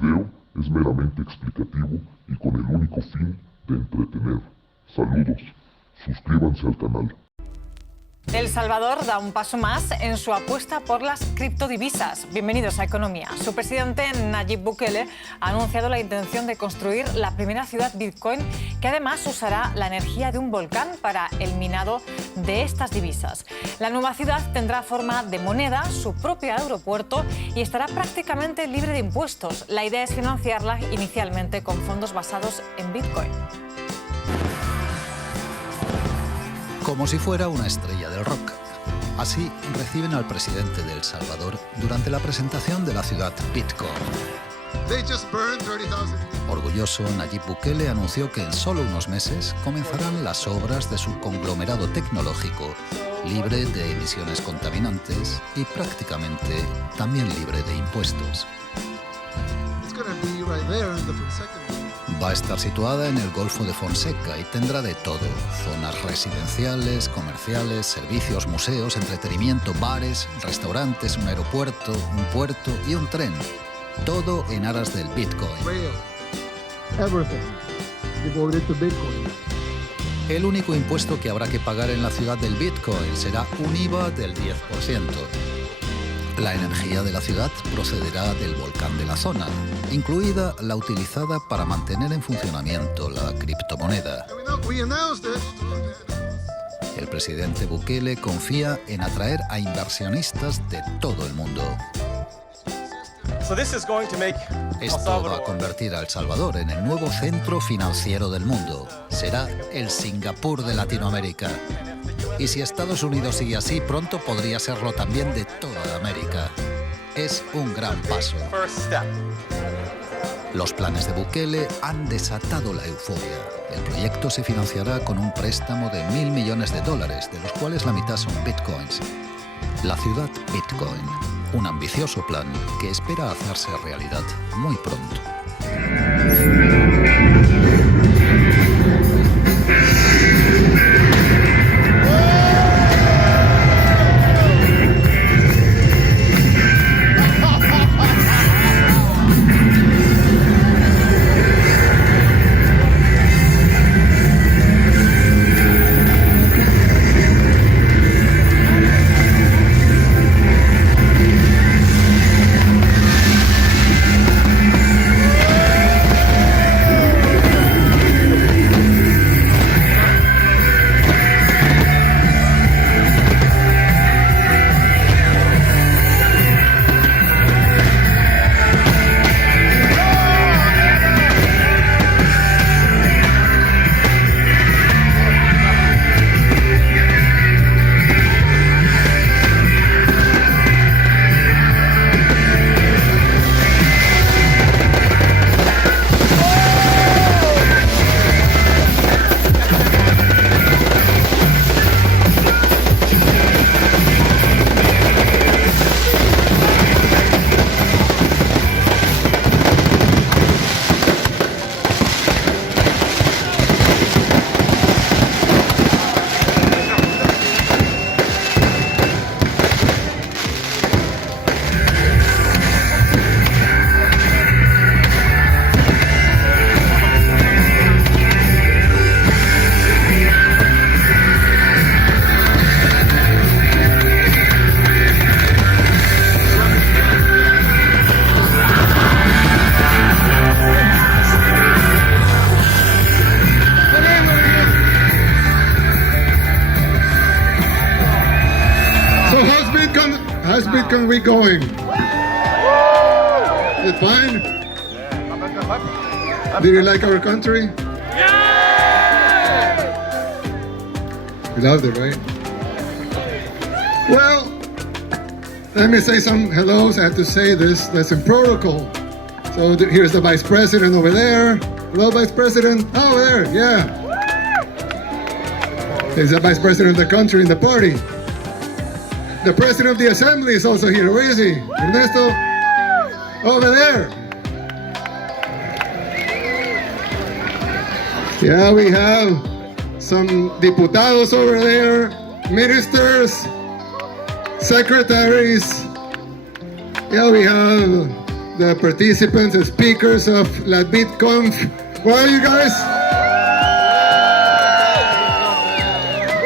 video es meramente explicativo y con el único fin de entretener. Saludos, suscríbanse al canal. El Salvador da un paso más en su apuesta por las criptodivisas. Bienvenidos a Economía. Su presidente, Nayib Bukele, ha anunciado la intención de construir la primera ciudad Bitcoin, que además usará la energía de un volcán para el minado de estas divisas. La nueva ciudad tendrá forma de moneda, su propio aeropuerto y estará prácticamente libre de impuestos. La idea es financiarla inicialmente con fondos basados en Bitcoin. Como si fuera una estrella del rock. Así reciben al presidente de El Salvador durante la presentación de la ciudad Bitcoin. Orgulloso, Nayib Bukele anunció que en solo unos meses comenzarán las obras de su conglomerado tecnológico, libre de emisiones contaminantes y prácticamente también libre de impuestos. Va a estar situada en el Golfo de Fonseca y tendrá de todo: zonas residenciales, comerciales, servicios, museos, entretenimiento, bares, restaurantes, un aeropuerto, un puerto y un tren. Todo en aras del Bitcoin. El único impuesto que habrá que pagar en la ciudad del Bitcoin será un IVA del 10%. La energía de la ciudad procederá del volcán de la zona, incluida la utilizada para mantener en funcionamiento la criptomoneda. El presidente Bukele confía en atraer a inversionistas de todo el mundo. Esto va a convertir a El Salvador en el nuevo centro financiero del mundo. Será el Singapur de Latinoamérica. Y si Estados Unidos sigue así, pronto podría serlo también de toda América. Es un gran paso. Los planes de Bukele han desatado la euforia. El proyecto se financiará con un préstamo de $1.000 millones, de los cuales la mitad son bitcoins. La ciudad Bitcoin, un ambicioso plan que espera hacerse realidad muy pronto. How's Bitcoin we going? Is it fine? Did you like our country? You loved it, right? Well, let me say some hellos. I have to say this. That's in protocol. So here's the Vice President over there. Hello, Vice President. Oh, over there, yeah. He's the Vice President of the country in the party. The President of the Assembly is also here. Where is he? Ernesto? Over there. Yeah, we have some diputados over there, ministers, secretaries. Yeah, we have the participants and speakers of La BitConf. Where are you guys?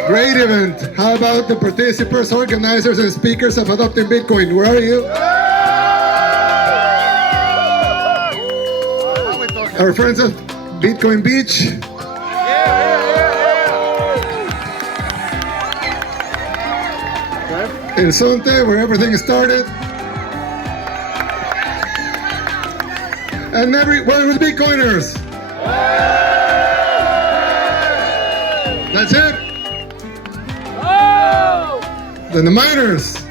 Great event. How about the participants, organizers, and speakers of Adopting Bitcoin? Where are you? Our friends of Bitcoin Beach. El Sonte, where everything started. And where are the Bitcoiners? That's it. Then the miners.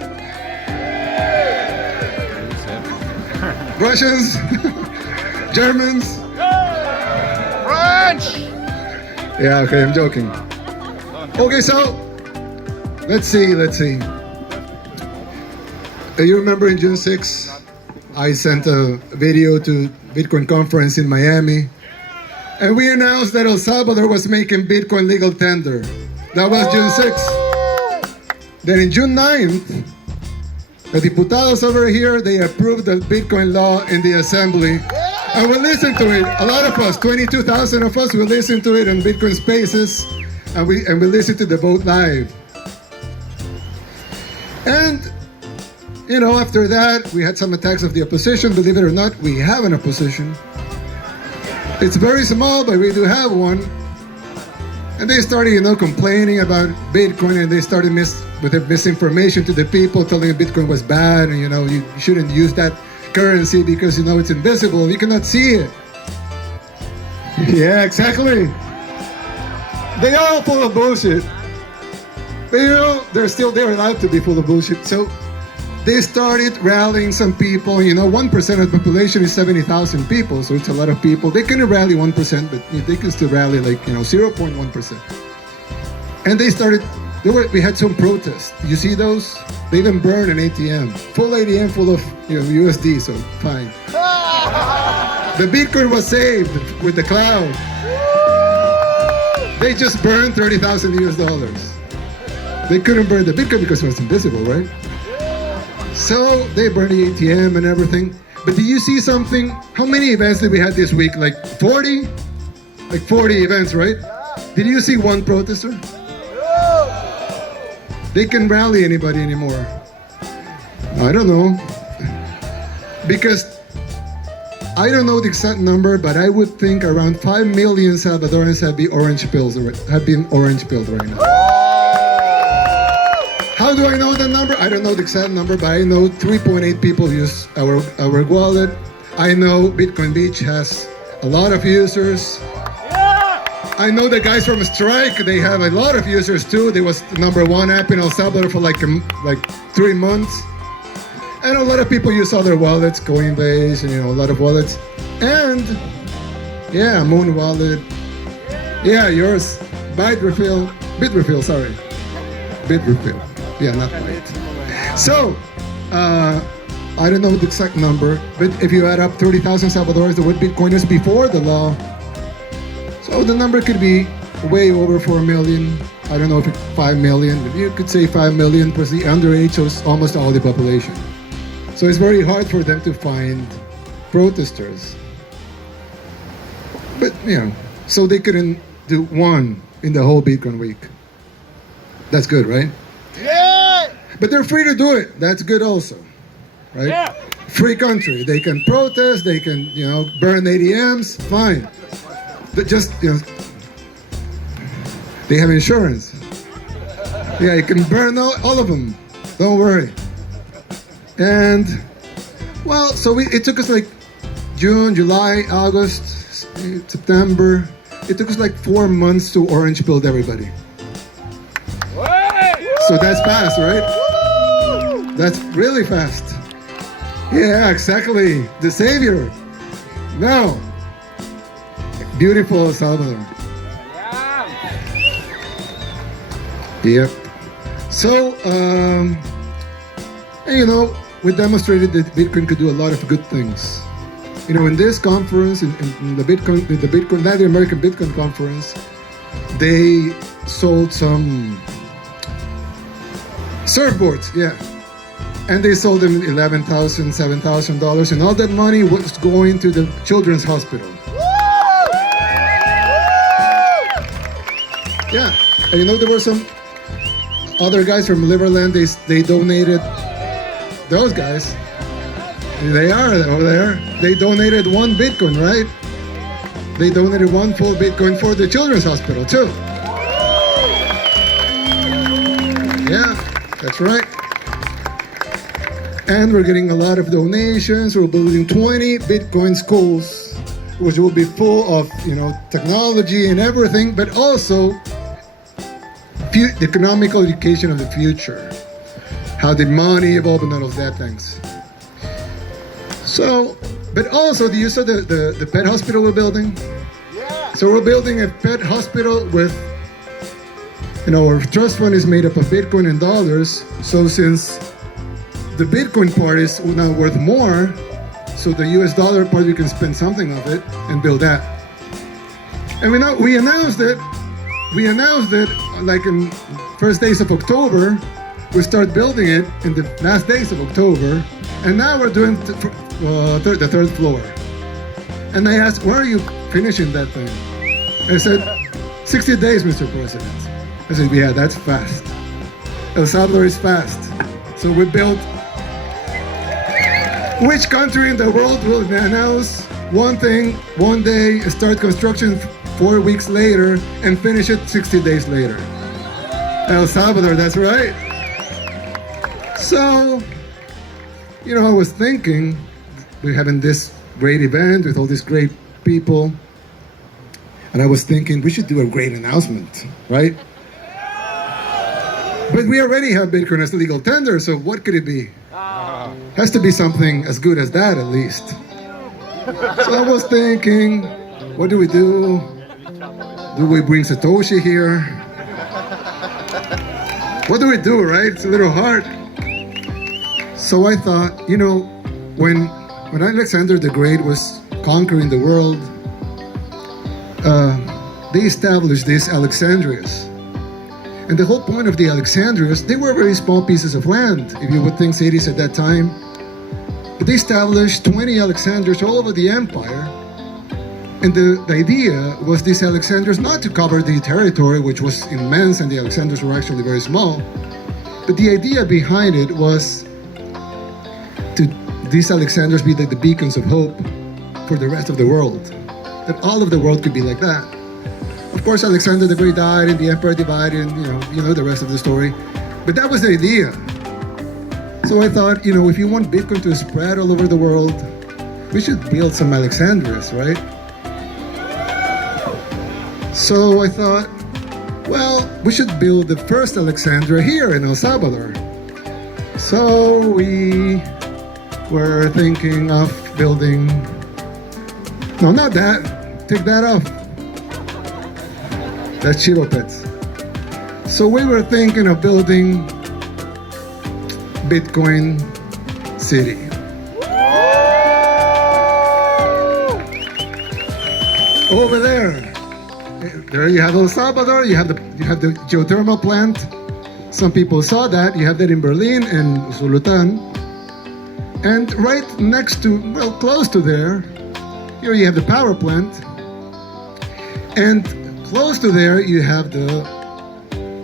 Russians. Germans. French! Yeah, okay, I'm joking. Okay, so let's see. You remember in June 6, I sent a video to Bitcoin conference in Miami, and we announced that El Salvador was making Bitcoin legal tender. That was June 6th. Then in June 9th, the diputados over here, they approved the Bitcoin law in the assembly. And we listened to it. A lot of us, 22,000 of us, we listened to it on Bitcoin Spaces, and we listened to the vote live. And after that, we had some attacks of the opposition. Believe it or not, we have an opposition. It's very small, but we do have one. And they started, complaining about Bitcoin, and they started with the misinformation to the people, telling them Bitcoin was bad, and you shouldn't use that currency because it's invisible. You cannot see it. Yeah, exactly. They are all full of bullshit. But they're allowed to be full of bullshit. So they started rallying some people. 1% of the population is 70,000 people, so it's a lot of people. They couldn't rally 1%, but they can still rally 0.1%. And they started. We had some protests. You see those? They even burned an ATM, full ATM full of USD. So fine. The Bitcoin was saved with the cloud. They just burned $30,000 US. They couldn't burn the Bitcoin because it was invisible, right? So they burned the ATM and everything. But do you see something? How many events did we have this week? Like 40? Like 40 events, right? Did you see one protester? They can rally anybody anymore. I don't know. Because I don't know the exact number, but I would think around 5 million Salvadorans have been orange pilled right now. How do I know the number? I don't know the exact number, but I know 3.8 people use our wallet. I know Bitcoin Beach has a lot of users. I know the guys from Strike, they have a lot of users too. They was the #1 app in El Salvador for like 3 months. And a lot of people use other wallets, Coinbase, and a lot of wallets. And yeah, Moon Wallet. Yeah, yours. Bitrefill, sorry. Bitrefill. Yeah, not Byte. So, I don't know the exact number, but if you add up 30,000 Salvadorans that were Bitcoiners before the law, so the number could be way over 4 million. I don't know if it's 5 million, but you could say 5 million plus the underage, so it's almost all the population. So it's very hard for them to find protesters. But, so they couldn't do one in the whole Bitcoin week. That's good, right? Yeah! But they're free to do it. That's good also, right? Yeah! Free country. They can protest, they can, burn ATMs, fine. But just, they have insurance. Yeah, you can burn all of them. Don't worry. And, well, so it took us like June, July, August, September. It took us like 4 months to orange build everybody. So that's fast, right? That's really fast. Yeah, exactly. The savior. Now, beautiful El Salvador. Yep. So, we demonstrated that Bitcoin could do a lot of good things. In this conference, in the Latin American Bitcoin conference, they sold some surfboards, yeah. and they sold them $11,000, $7,000, and all that money was going to the children's hospital. Yeah, and you know there were some other guys from Liverland. They donated. Those guys, they are over there. They donated 1 Bitcoin, right? They donated 1 full Bitcoin for the children's hospital too. Yeah, that's right. And we're getting a lot of donations. We're building 20 Bitcoin schools, which will be full of, technology and everything, but also the economical education of the future. How did money evolve and all of that things. So, but also, do you saw the pet hospital we're building? Yeah. So we're building a pet hospital with, our trust fund is made up of Bitcoin and dollars. So since the Bitcoin part is now worth more, so the US dollar part, we can spend something of it and build that. And we announced it like in first days of October. We start building it in the last days of October, and now we're doing the 3rd floor. And they asked, where are you finishing that thing? I said, 60 days, Mr. President. I said, yeah, that's fast. El Salvador is fast. So we built. Which country in the world will announce one thing, one day, start construction 4 weeks later, and finish it 60 days later? El Salvador, that's right. So, I was thinking, we're having this great event with all these great people, and I was thinking we should do a great announcement, right? But we already have Bitcoin as legal tender, so what could it be? Has to be something as good as that, at least. So I was thinking, what do we do? Do we bring Satoshi here? What do we do, right? It's a little hard. So I thought, when Alexander the Great was conquering the world, they established these Alexandrias. And the whole point of the Alexandrias, they were very small pieces of land, if you would think cities at that time. But they established 20 Alexandrias all over the empire. And the idea was these Alexandrias not to cover the territory, which was immense, and the Alexandrias were actually very small. But the idea behind it was to these Alexandrias be like the beacons of hope for the rest of the world. That all of the world could be like that. Of course, Alexander the Great died, and the empire divided, and you know the rest of the story. But that was the idea. So I thought, if you want Bitcoin to spread all over the world, we should build some Alexandrias, right? So I thought, well, we should build the first Alexandria here in El Salvador. So we were thinking of building, no, not that, take that off. That's Chivo Pets. So we were thinking of building Bitcoin City. Over there you have El Salvador, you have the geothermal plant. Some people saw that. You have that in Berlin and Zulutan. And right next to, well, close to there, here you have the power plant. And close to there you have the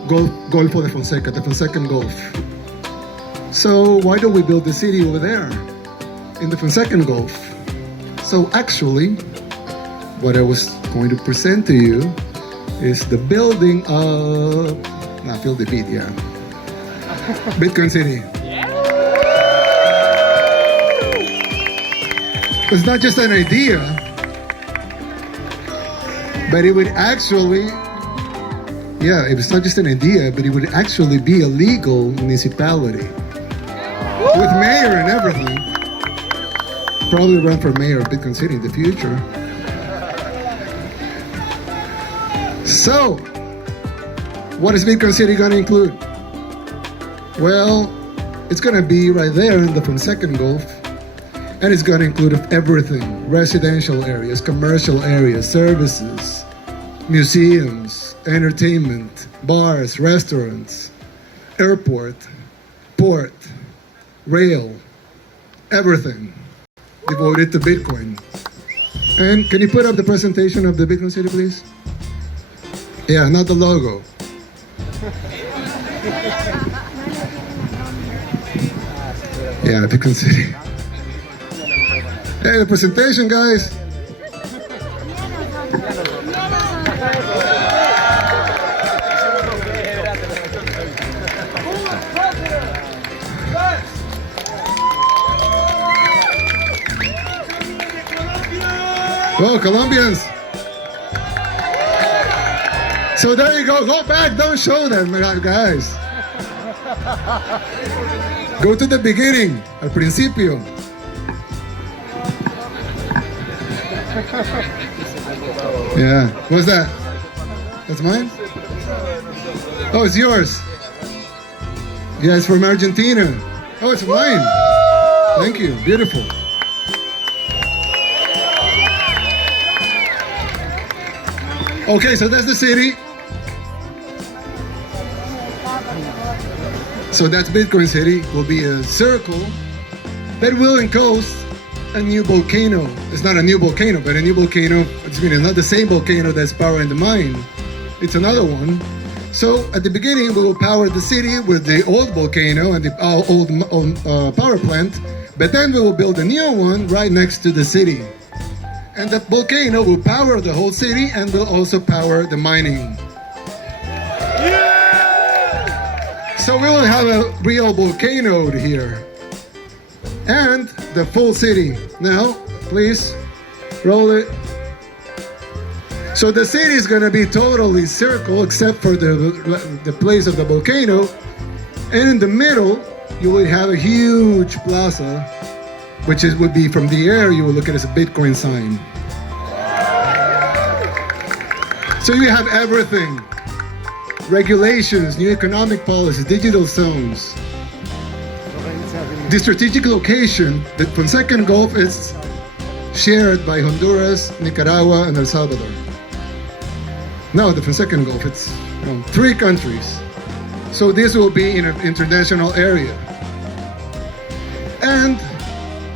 Golfo de Fonseca, the Fonsecan Gulf. So why don't we build the city over there in the Fonsecan Gulf? So actually, what I was going to present to you is the building of, feel the beat, yeah. Bitcoin City. It's not just an idea, but it would actually, it's not just an idea, but it would actually be a legal municipality. With mayor and everything. Probably run for mayor of Bitcoin City in the future. So, what is Bitcoin City going to include? Well, it's going to be right there in the Fonsecan Gulf, and it's going to include everything: residential areas, commercial areas, services, museums, entertainment, bars, restaurants, airport, port, rail, everything devoted to Bitcoin. And can you put up the presentation of the Bitcoin City, please? Yeah, not the logo. Yeah, Bitcoin City. Hey, the presentation, guys. Well, Colombians. So there you go. Go back. Don't show them, guys. Go to the beginning, al principio. Yeah. What's that? That's mine? Oh, it's yours. Yeah, it's from Argentina. Oh, it's mine. Thank you. Beautiful. Okay, so that's the city. So that's Bitcoin City. Will be a circle that will enclose a new volcano. It's not a new volcano, but a new volcano. It's not the same volcano that's powering the mine. It's another one. So at the beginning, we will power the city with the old volcano and the old power plant. But then we will build a new one right next to the city. And the volcano will power the whole city and will also power the mining. Yeah! So we will have a real volcano here. And the full city. Now, please, roll it. So the city is going to be totally circle except for the place of the volcano. And in the middle, you will have a huge plaza, which would be from the air, you will look at it as a Bitcoin sign. So you have everything. Regulations, new economic policies, digital zones. The strategic location, the Fonseca Gulf is shared by Honduras, Nicaragua, and El Salvador. No, the Fonseca Gulf, it's 3 countries. So this will be in an international area. And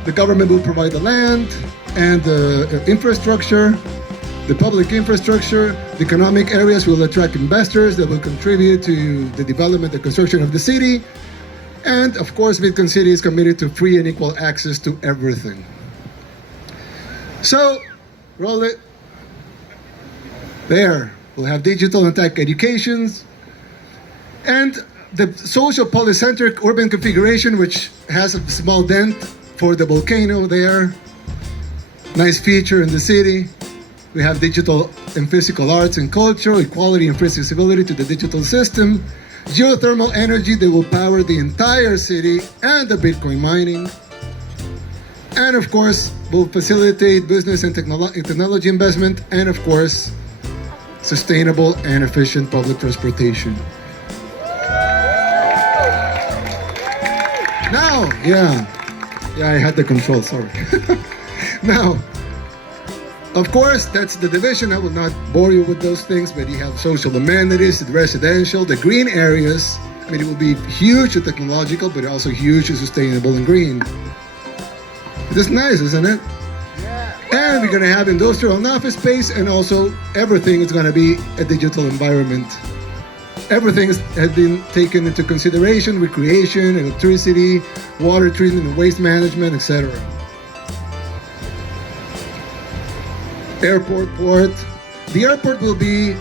the government will provide the land and the infrastructure, the public infrastructure. The economic areas will attract investors that will contribute to the development and construction of the city. And of course, Bitcoin City is committed to free and equal access to everything. So, roll it. There, we'll have digital and tech educations. And the social polycentric urban configuration, which has a small dent for the volcano there. Nice feature in the city. We have digital and physical arts and culture, equality and free accessibility to the digital system. Geothermal energy that will power the entire city and the Bitcoin mining. And of course, will facilitate business and technology investment, and of course, sustainable and efficient public transportation. Now, yeah, I had the control, sorry. Now, of course, that's the division. I will not bore you with those things, but you have social amenities, the residential, the green areas. I mean, it will be huge and technological, but also huge and sustainable and green. It's nice, isn't it? Yeah. And we're going to have industrial and office space, and also everything is going to be a digital environment. Everything has been taken into consideration: recreation, electricity, water treatment, and waste management, etc. Airport, port. The airport will be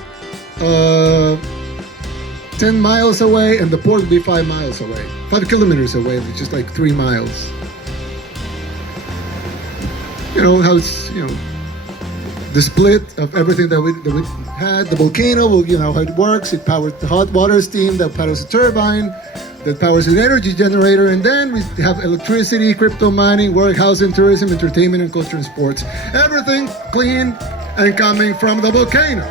10 miles away, and the port will be 5 miles away. 5 kilometers away, which is like 3 miles. You know how it's, the split of everything that we had. The volcano will, how it works. It powers the hot water steam that powers the turbine, that powers an energy generator, and then we have electricity, crypto mining, warehousing, tourism, entertainment, and culture and sports. Everything clean and coming from the volcano.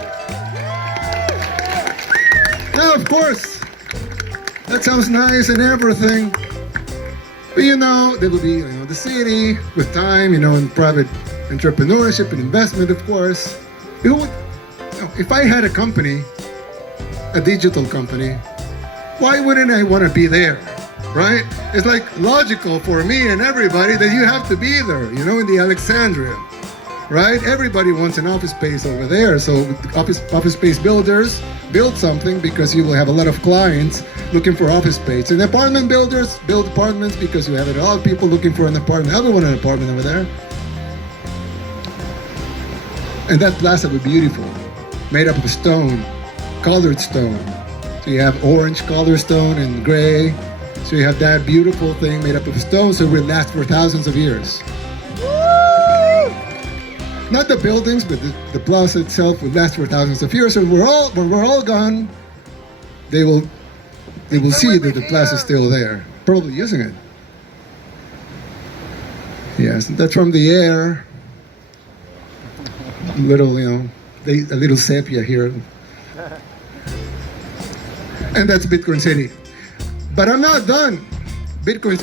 Now, of course, that sounds nice and everything, but there will be, the city with time, and private entrepreneurship and investment, of course. If I had a company, a digital company, why wouldn't I want to be there? right? It's like logical for me and everybody that you have to be there, you know, in the Alexandria, right? Everybody wants an office space over there. So office space builders build something because you will have a lot of clients looking for office space. And apartment builders build apartments because you have a lot of people looking for an apartment. Everyone an apartment over there. And that plaza would be beautiful, made up of stone, colored stone. So you have orange colored stone and gray. So you have that beautiful thing made up of stone, so it will last for thousands of years. Not the buildings, but the plaza itself will last for thousands of years. So when we're all gone, they will see that the plaza is still there, probably using it. Yes, that's from the air. Little, you know, a little sepia here. And that's Bitcoin City. But I'm not done. Bitcoin,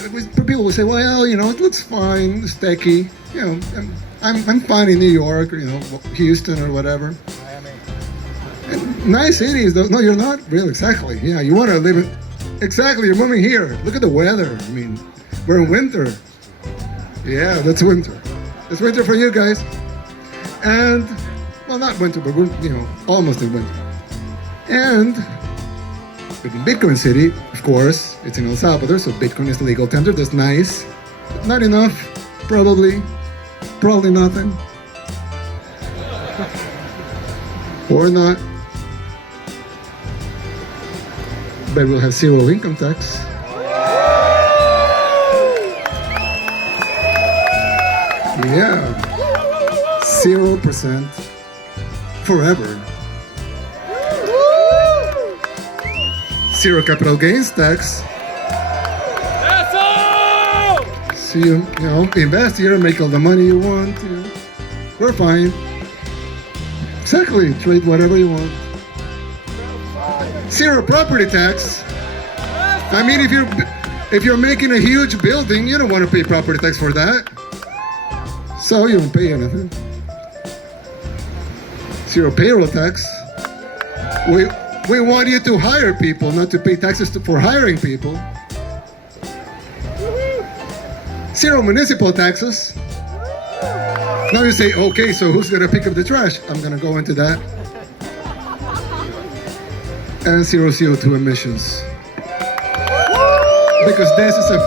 people will say, well, you know, it looks fine, it's techy. You know, I'm fine in New York, or, you know, Houston or whatever. And nice cities, though. No, you're not. Really, exactly. Yeah, you want to live in... Exactly, you're moving here. Look at the weather. I mean, we're in winter. Yeah, that's winter. It's winter for you guys. And, well, not winter, but we're, you know, almost in winter. And in Bitcoin City, of course, it's in El Salvador, so Bitcoin is legal tender. That's nice. Not enough, probably. Probably nothing. Or not. But we'll have zero income tax. Yeah. 0% forever. Zero capital gains tax. So you know, invest here, make all the money you want. You know. We're fine. Exactly, trade whatever you want. Zero property tax. I mean, if you're making a huge building, you don't want to pay property tax for that. So you don't pay anything. Zero payroll tax. We want you to hire people, not to pay taxes for hiring people. Zero municipal taxes. Now you say, okay, so who's going to pick up the trash? I'm going to go into that. And zero CO2 emissions. Because this is a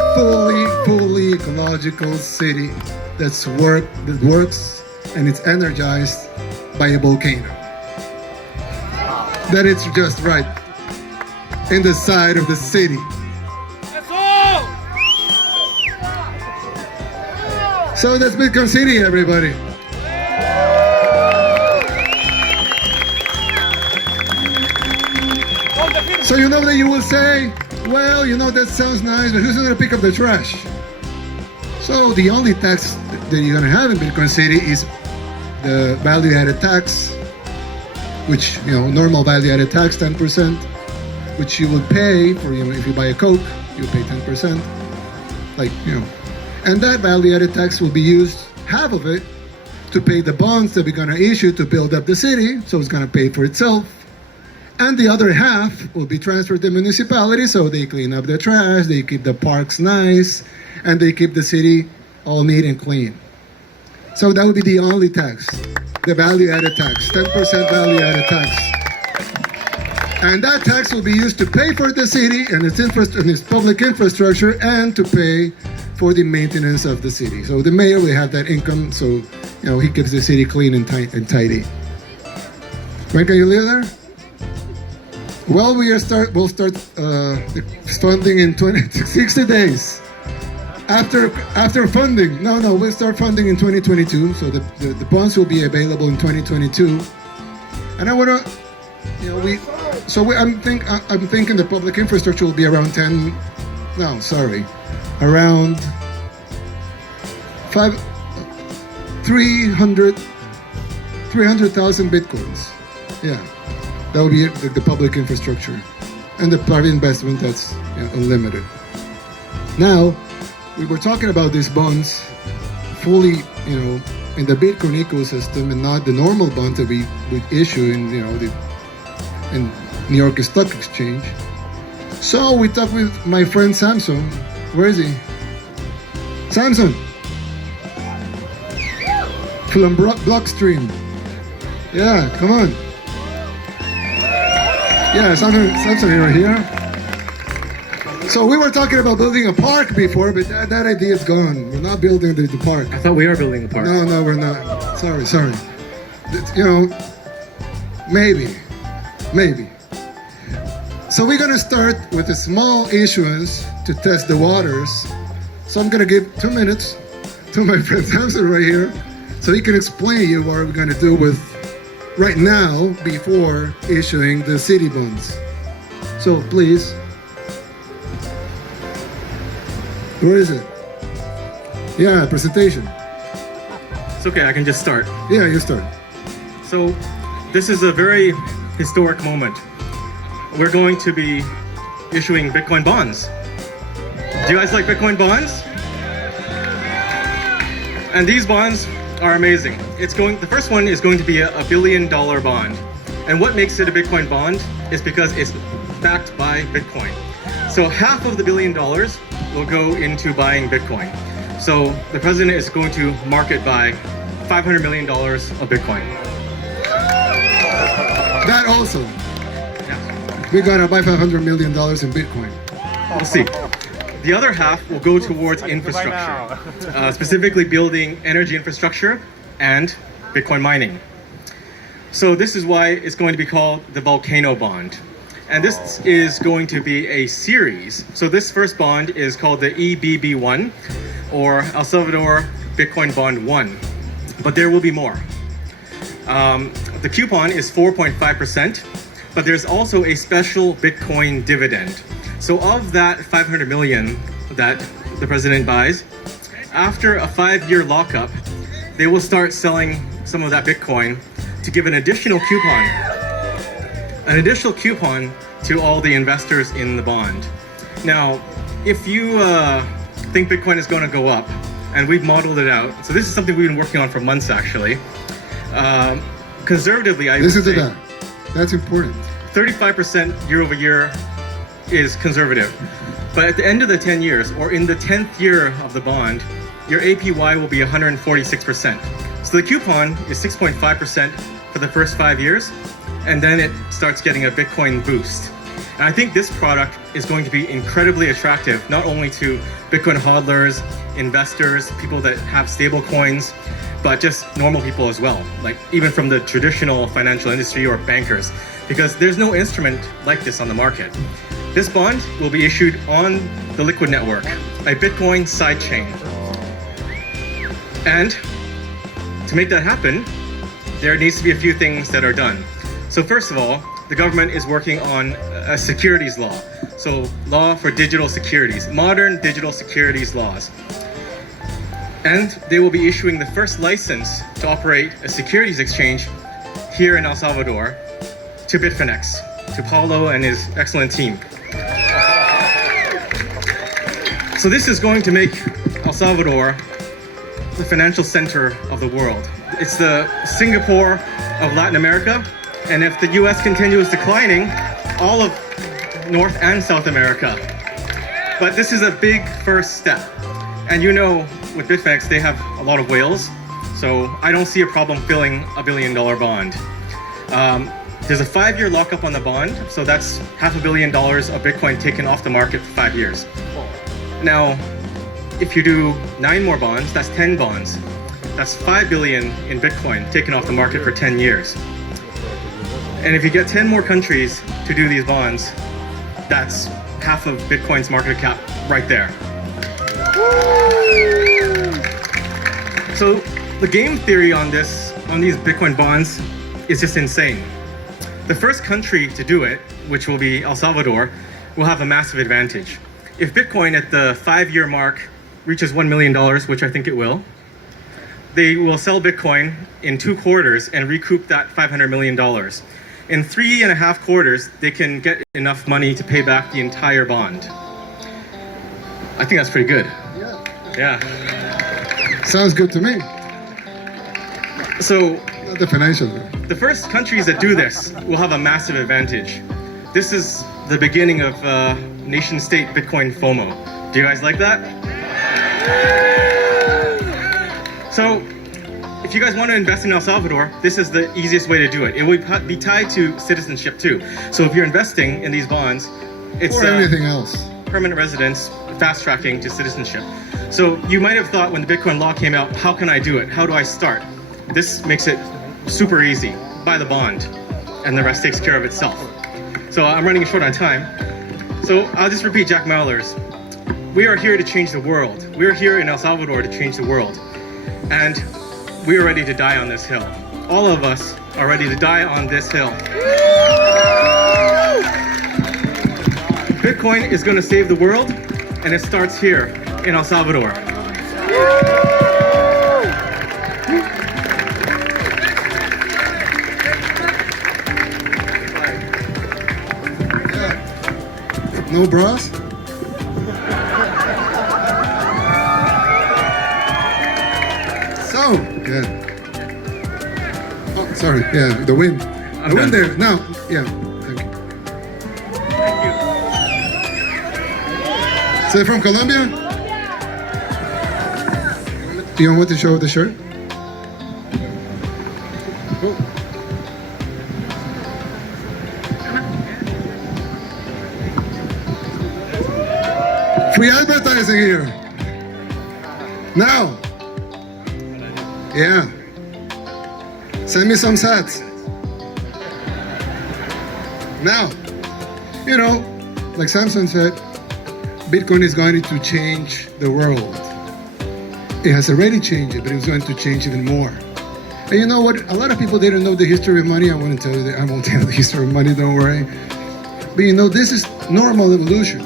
fully ecological city that works and it's energized by a volcano. That it's just right in the side of the city. So that's Bitcoin City, everybody. So you know that you will say, well, you know, that sounds nice, but who's going to pick up the trash? So the only tax that you're going to have in Bitcoin City is the value-added tax, which, you know, normal value-added tax, 10%, which you would pay for, you know, if you buy a Coke, you pay 10%, like, you know. And that value-added tax will be used, half of it, to pay the bonds that we're going to issue to build up the city, so it's going to pay for itself. And the other half will be transferred to municipalities, so they clean up the trash, they keep the parks nice, and they keep the city all neat and clean. So that would be the only tax, the value-added tax, 10% value-added tax. And that tax will be used to pay for the city and its public infrastructure, and to pay for the maintenance of the city. So the mayor will have that income, so, you know, he keeps the city clean and tidy. When can you live there? Well, we'll start the funding in 60 days. After funding, we'll start funding in 2022. So the bonds will be available in 2022. And I want to, you know, I'm thinking the public infrastructure will be around around 300,000 bitcoins. Yeah. That would be the public infrastructure. And the private investment, that's, you know, unlimited. Now, we were talking about these bonds fully, you know, in the Bitcoin ecosystem, and not the normal bonds that we would issue in, you know, in New York Stock Exchange. So we talked with my friend Samson. Where is he? Samson. From Blockstream. Yeah, come on. Yeah, Samson right here. So we were talking about building a park before, but that idea is gone. We're not building the park. I thought we are building the park. No, we're not. Sorry. You know, maybe. So we're gonna start with a small issuance to test the waters. So I'm gonna give 2 minutes to my friend Samson right here, so he can explain to you what we're gonna do with right now before issuing the city bonds. So please. Where is it? Yeah, presentation. It's okay, I can just start. Yeah, you start. So, this is a very historic moment. We're going to be issuing Bitcoin bonds. Do you guys like Bitcoin bonds? And these bonds are amazing. The first one is going to be a $1 billion bond. And what makes it a Bitcoin bond is because it's backed by Bitcoin. So half of the $1 billion will go into buying Bitcoin. So the president is going to market buy $500 million of Bitcoin. That also. Yeah. We're gonna buy $500 million in Bitcoin. We'll see. The other half will go towards infrastructure, specifically building energy infrastructure and Bitcoin mining. So this is why it's going to be called the volcano bond. And this is going to be a series. So this first bond is called the EBB1, or El Salvador Bitcoin Bond 1. But there will be more. The coupon is 4.5%, but there's also a special Bitcoin dividend. So of that 500 million that the president buys, after a 5-year lockup, they will start selling some of that Bitcoin to give an additional coupon to all the investors in the bond. Now, if you think Bitcoin is going to go up, and we've modeled it out, so this is something we've been working on for months actually. Conservatively, I would say that. That's important. 35% year over year is conservative. But at the end of the 10 years, or in the 10th year of the bond, your APY will be 146%. So the coupon is 6.5% for the first 5 years, and then it starts getting a Bitcoin boost. And I think this product is going to be incredibly attractive, not only to Bitcoin hodlers, investors, people that have stable coins, but just normal people as well, like even from the traditional financial industry or bankers, because there's no instrument like this on the market. This bond will be issued on the Liquid network, a Bitcoin sidechain. And to make that happen, there needs to be a few things that are done. So first of all, the government is working on a securities law. So law for digital securities, modern digital securities laws. And they will be issuing the first license to operate a securities exchange here in El Salvador to Bitfinex, to Paulo and his excellent team. So this is going to make El Salvador the financial center of the world. It's the Singapore of Latin America, and if the US continues declining, all of North and South America. But this is a big first step. And you know, with Bitfinex, they have a lot of whales, so I don't see a problem filling a $1 billion bond. There's a 5-year lockup on the bond, so that's $500 million of Bitcoin taken off the market for 5 years. Now, if you do 9 more bonds, that's 10 bonds. That's 5 billion in Bitcoin taken off the market for 10 years. And if you get 10 more countries to do these bonds, that's half of Bitcoin's market cap right there. So the game theory on these Bitcoin bonds is just insane. The first country to do it, which will be El Salvador, will have a massive advantage. If Bitcoin at the 5-year mark reaches $1 million, which I think it will, they will sell Bitcoin in 2 quarters and recoup that $500 million. In 3.5 quarters, they can get enough money to pay back the entire bond. I think that's pretty good. Yeah. Sounds good to me. So, not the financial. The first countries that do this will have a massive advantage. This is the beginning of nation-state Bitcoin FOMO. Do you guys like that? So, if you guys want to invest in El Salvador, this is the easiest way to do it. It will be tied to citizenship too. So if you're investing in these bonds, it's Or anything else. permanent residence, fast tracking to citizenship. So you might have thought when the Bitcoin law came out, how can I do it? How do I start? This makes it super easy. Buy the bond, and the rest takes care of itself. So I'm running short on time. So I'll just repeat Jack Mallers. We are here to change the world. We're here in El Salvador to change the world. And we are ready to die on this hill. All of us are ready to die on this hill. Bitcoin is going to save the world, and it starts here in El Salvador. No bras? So, good. Oh, sorry, yeah, the wind. The wind there, now, yeah, thank you. So you're from Colombia? Do you want to show the shirt? Oh. Free advertising here. Now. Yeah. Send me some sats. Now, you know, like Samson said, Bitcoin is going to change the world. It has already changed it, but it's going to change even more. And you know what? A lot of people didn't know the history of money. I won't tell you the history of money, don't worry. But you know, this is normal evolution.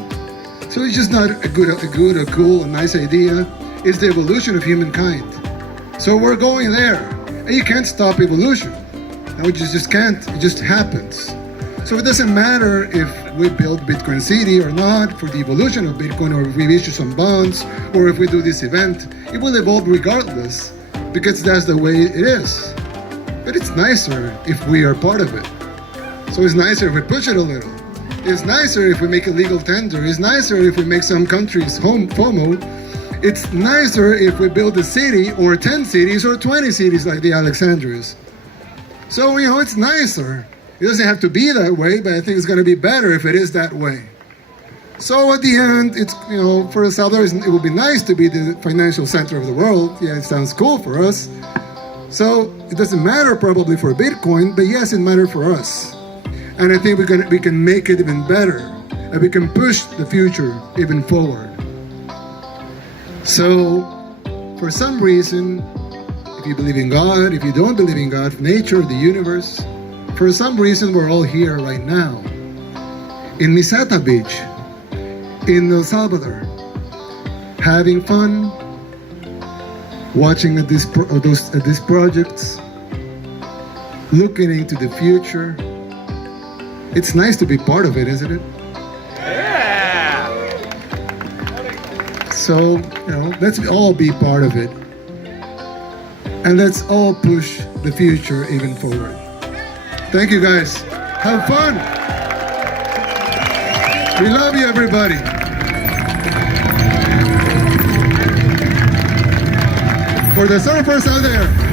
So it's just not a good, a cool, a nice idea. It's the evolution of humankind. So we're going there. And you can't stop evolution. No, you just can't. It just happens. So it doesn't matter if we build Bitcoin City or not for the evolution of Bitcoin, or if we issue some bonds, or if we do this event. It will evolve regardless, because that's the way it is. But it's nicer if we are part of it. So it's nicer if we push it a little. It's nicer if we make a legal tender. It's nicer if we make some countries FOMO. It's nicer if we build a city, or 10 cities, or 20 cities like the Alexandrias. So, you know, it's nicer. It doesn't have to be that way, but I think it's going to be better if it is that way. So at the end, it's, you know, for El Salvador, it would be nice to be the financial center of the world. Yeah, it sounds cool for us. So it doesn't matter probably for Bitcoin, but yes, it matters for us. And I think we can make it even better, and we can push the future even forward. So, for some reason, if you believe in God, if you don't believe in God, nature, the universe, for some reason we're all here right now, in Misata Beach, in El Salvador, having fun, watching at these projects, looking into the future. It's nice to be part of it, isn't it? Yeah! So, you know, let's all be part of it. And let's all push the future even forward. Thank you, guys. Have fun. We love you, everybody. For the surfers out there.